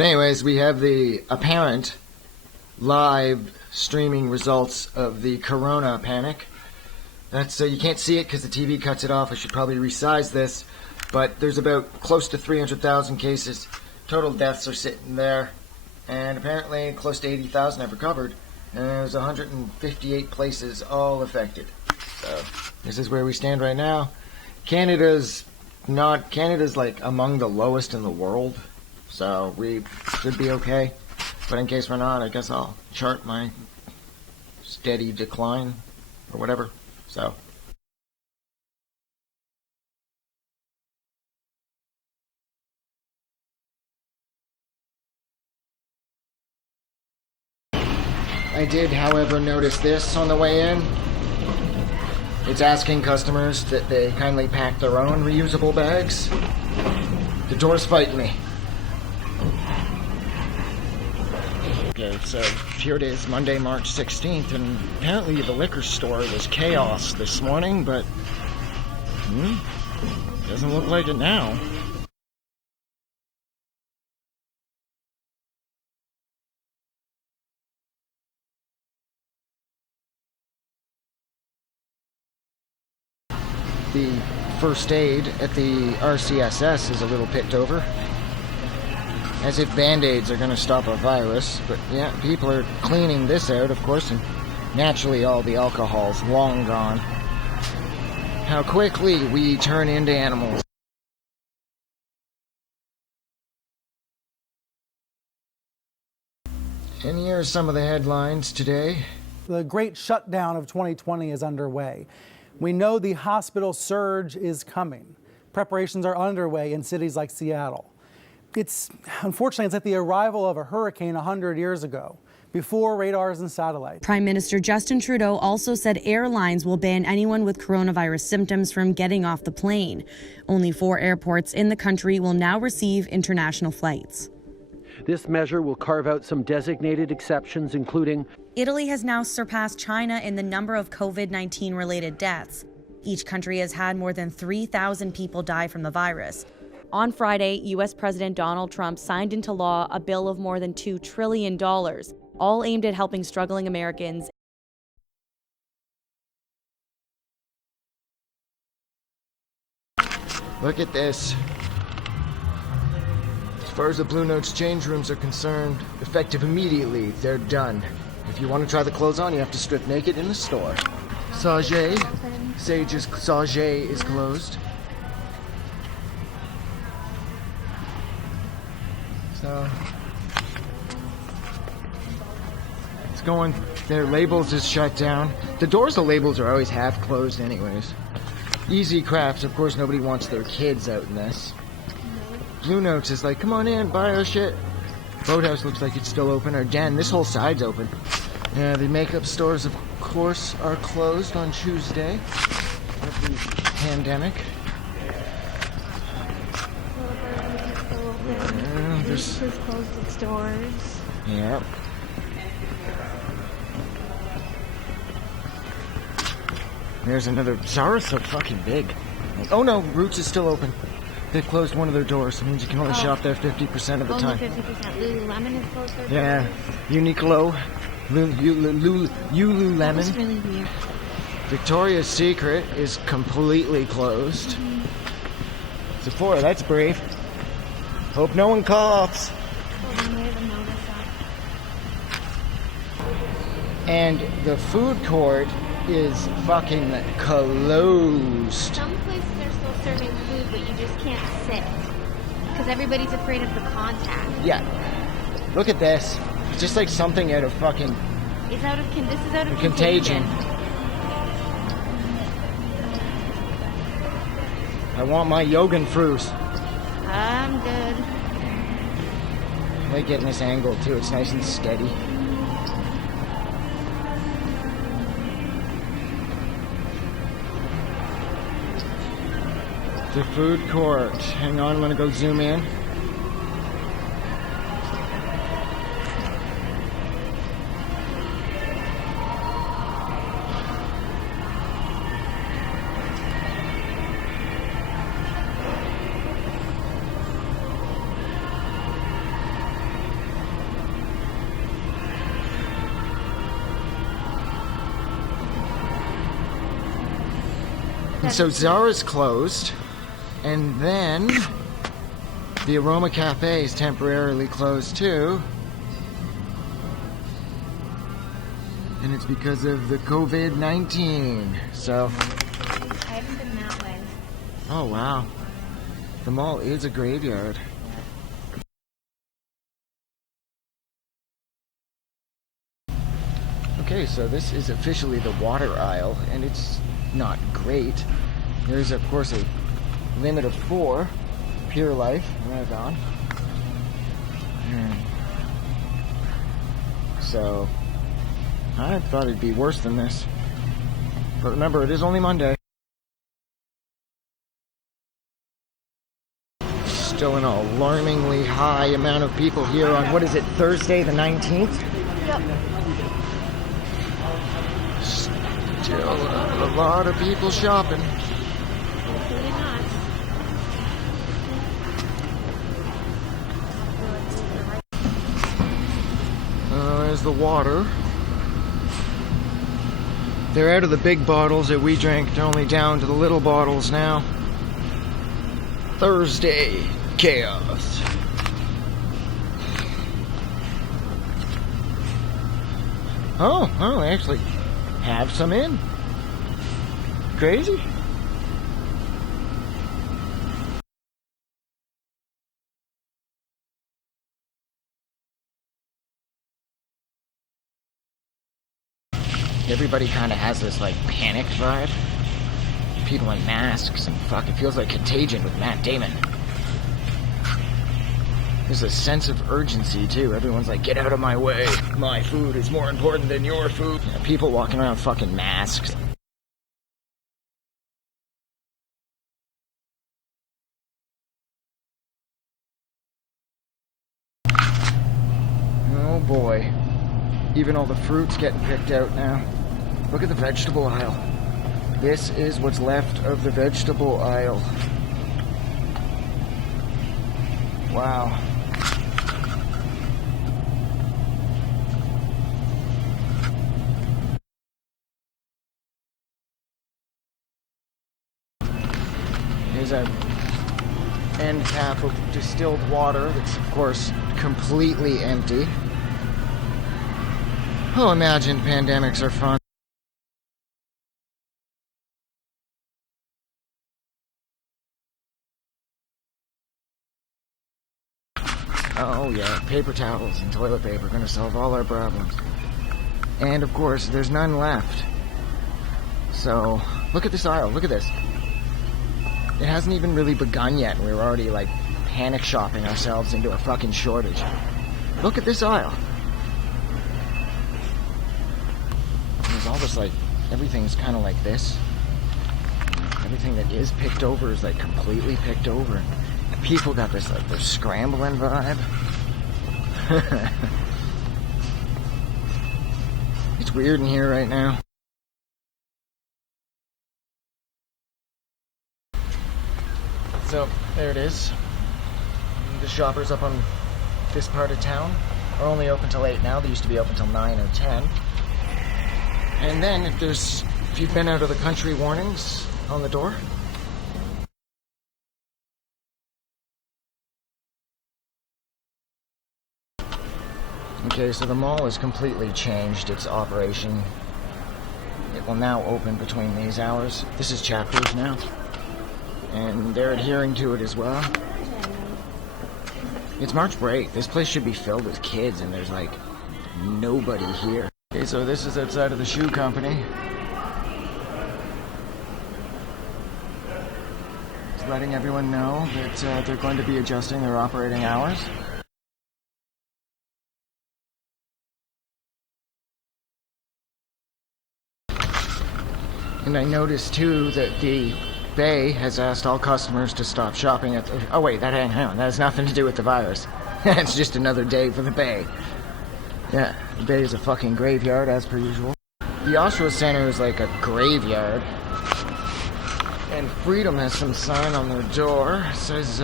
Anyways, we have the apparent live streaming results of the corona panic. That's you can't see it because the TV cuts it off. I should probably resize this, but there's about close to 300,000 cases. Total deaths are sitting there, and apparently close to 80,000 have recovered. And there's 158 places all affected. So this is where we stand right now. Canada's like among the lowest in the world, so we should be okay. But in case we're not, I guess I'll chart my steady decline or whatever. So I did, however, notice this on the way in. It's asking customers that they kindly pack their own reusable bags. The door's fighting me. Okay, so here it is, Monday, March 16th, and apparently the liquor store was chaos this morning, but doesn't look like it now. The first aid at the RCSS is a little picked over. As if Band-Aids are going to stop a virus. But yeah, people are cleaning this out, of course, and naturally all the alcohol's long gone. How quickly we turn into animals. And here are some of the headlines today. The great shutdown of 2020 is underway. We know the hospital surge is coming. Preparations are underway in cities like Seattle. Unfortunately, it's like the arrival of a hurricane 100 years ago, before radars and satellites. Prime Minister Justin Trudeau also said airlines will ban anyone with coronavirus symptoms from getting off the plane. Only 4 airports in the country will now receive international flights. This measure will carve out some designated exceptions, including Italy has now surpassed China in the number of COVID-19 related deaths. Each country has had more than 3,000 people die from the virus. On Friday, U.S. President Donald Trump signed into law a bill of more than $2 trillion, all aimed at helping struggling Americans. Look at this. As far as the Blue Notes change rooms are concerned, effective immediately, they're done. If you want to try the clothes on, you have to strip naked in the store. Sage is closed. So it's going. Their labels is shut down. The doors of labels are always half closed anyways. Easy Crafts, of course nobody wants their kids out in this. Blue Notes is like, come on in, buy our shit. Boathouse looks like it's still open. Or again, this whole side's open. Yeah, the makeup stores, of course, are closed on Tuesday of the pandemic. This has closed its doors. Yep. There's another. Zara's so fucking big. Oh no, Roots is still open. They've closed one of their doors. It means you can only shop there 50% of the time. Only 50%. Lululemon is closed their doors. Yeah. Uniqlo. Lululemon. That's really weird. Victoria's Secret is completely closed. Sephora, that's brave. Hope no one coughs. And the food court is fucking closed. Some places are still serving food, but you just can't sit. Because everybody's afraid of the contact. Yeah. Look at this. It's just like something out of fucking... This is out of contagion. I want my Yogan fruit. I'm good. I like getting this angle too. It's nice and steady. The food court. Hang on, I'm gonna go zoom in. And so Zara's closed, and then the Aroma Cafe is temporarily closed too. And it's because of the COVID-19. So. I haven't been that way. Oh wow. The mall is a graveyard. Okay, so this is officially the water aisle, and it's not great. There's of course a limit of 4. Pure Life, right on. So I thought it'd be worse than this. But remember, it is only Monday. Still an alarmingly high amount of people here on, what is it, Thursday the 19th? Yep. Still a lot of people shopping. Including us. There's the water. They're out of the big bottles that we drank. They're only down to the little bottles now. Thursday chaos. Oh, they actually have some in. Crazy. Everybody kind of has this like panic vibe. People in masks and fuck, it feels like Contagion with Matt Damon. There's a sense of urgency too. Everyone's like, get out of my way. My food is more important than your food. You know, people walking around fucking masks. Oh boy. Even all the fruit's getting picked out now. Look at the vegetable aisle. This is what's left of the vegetable aisle. Wow. Here's an end cap of distilled water that's, of course, completely empty. Oh, imagine pandemics are fun. Oh yeah, paper towels and toilet paper are going to solve all our problems. And of course, there's none left. So, look at this aisle, look at this. It hasn't even really begun yet, and we're already like panic shopping ourselves into a fucking shortage. Look at this aisle. There's all this like, everything's kind of like this. Everything that is picked over is like completely picked over. People got this like, they're scrambling vibe. It's weird in here right now. So, there it is. The shoppers up on this part of town are only open till 8 now. They used to be open till 9 or 10. And then if you've been out of the country, warnings on the door. Okay, so the mall has completely changed its operation. It will now open between these hours. This is Chapters now. And they're adhering to it as well. It's March break. This place should be filled with kids, and there's like nobody here. Okay, so this is outside of the shoe company. It's letting everyone know that they're going to be adjusting their operating hours. And I noticed too that the Bay has asked all customers to stop shopping at the... Oh wait, hang on, that has nothing to do with the virus. It's just another day for the Bay. Yeah, the Bay is a fucking graveyard as per usual. The Oshawa Center is like a graveyard. And Freedom has some sign on their door. It says,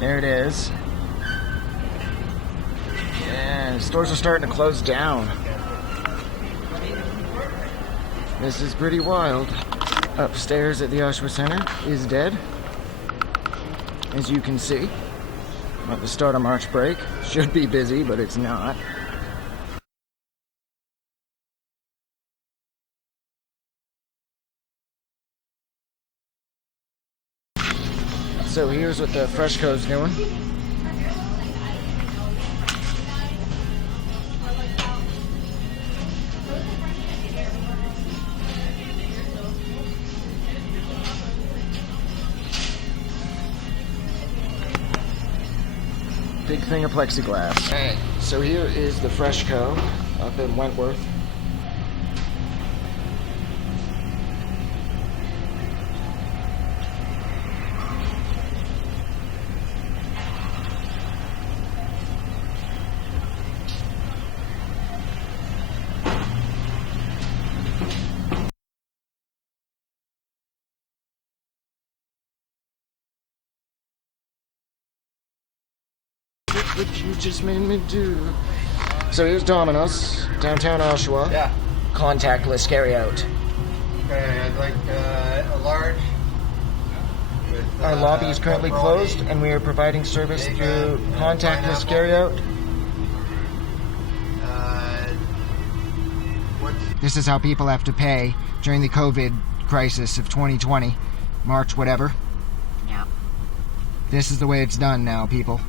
there it is. Yeah, stores are starting to close down. This is pretty wild. Upstairs at the Oshawa Center is dead, as you can see. At the start of March break. Should be busy, but it's not. So here's what the Freshco's doing. Big thing of plexiglass. Alright, so here is the Freshco up in Wentworth. What you just made me do. So here's Domino's, downtown Oshawa. Yeah. Contactless carryout. Okay, I'd like a large. With, Our lobby is currently pepperoni, closed, and we are providing service bacon, through contactless pineapple. carryout. What? This is how people have to pay during the COVID crisis of 2020, March whatever. Yeah. This is the way it's done now, people.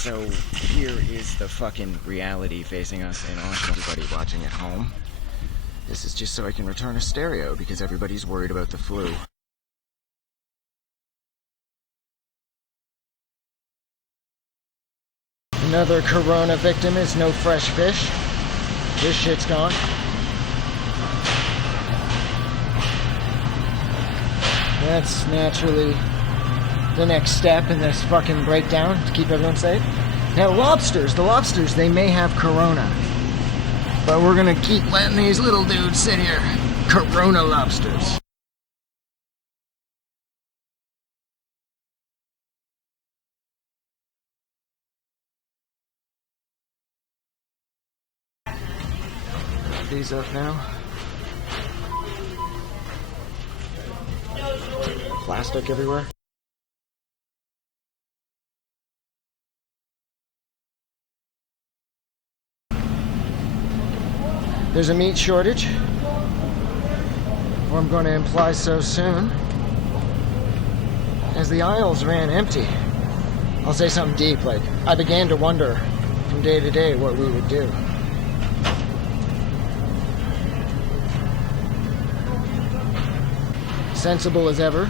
So here is the fucking reality facing us in Oshawa. Everybody watching at home. This is just so I can return a stereo because everybody's worried about the flu. Another corona victim is no fresh fish. This shit's gone. That's naturally the next step in this fucking breakdown to keep everyone safe. Now the lobsters, they may have corona. But we're gonna keep letting these little dudes sit here. Corona lobsters. These up now. Plastic everywhere. There's a meat shortage, or I'm going to imply so soon, as the aisles ran empty. I'll say something deep, like, I began to wonder from day to day what we would do. Sensible as ever.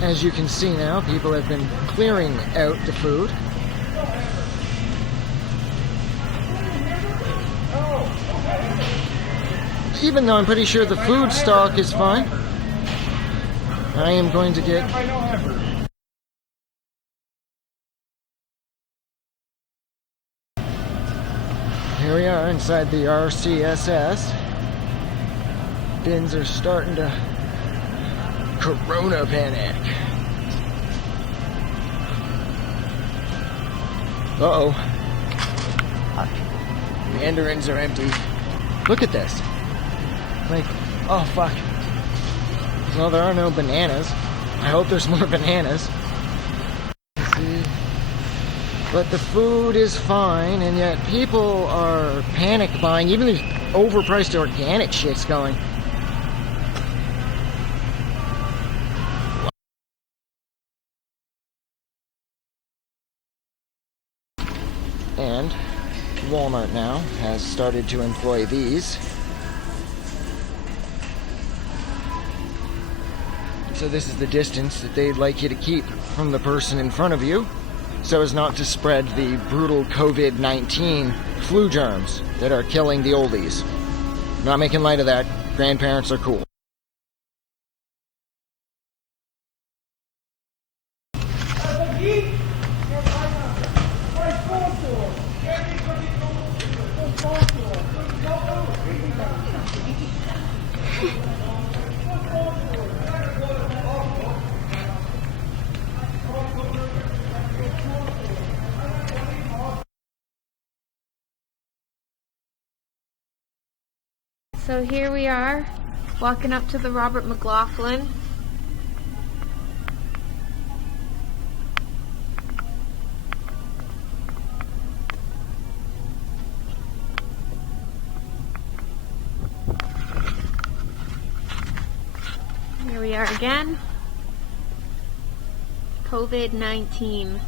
As you can see now, people have been clearing out the food. Even though I'm pretty sure the food stock is fine, I am going to get... Here we are inside the RCSS. Bins are starting to corona panic. Uh-oh. Mandarins are empty. Look at this. Like, oh fuck. Well, there are no bananas. I hope there's more bananas. Let's see. But the food is fine, and yet people are panic buying. Even these overpriced organic shit's going. And Walmart now has started to employ these. So this is the distance that they'd like you to keep from the person in front of you, so as not to spread the brutal COVID-19 flu germs that are killing the oldies. Not making light of that. Grandparents are cool. So here we are, walking up to the Robert McLaughlin. Here we are again. COVID-19.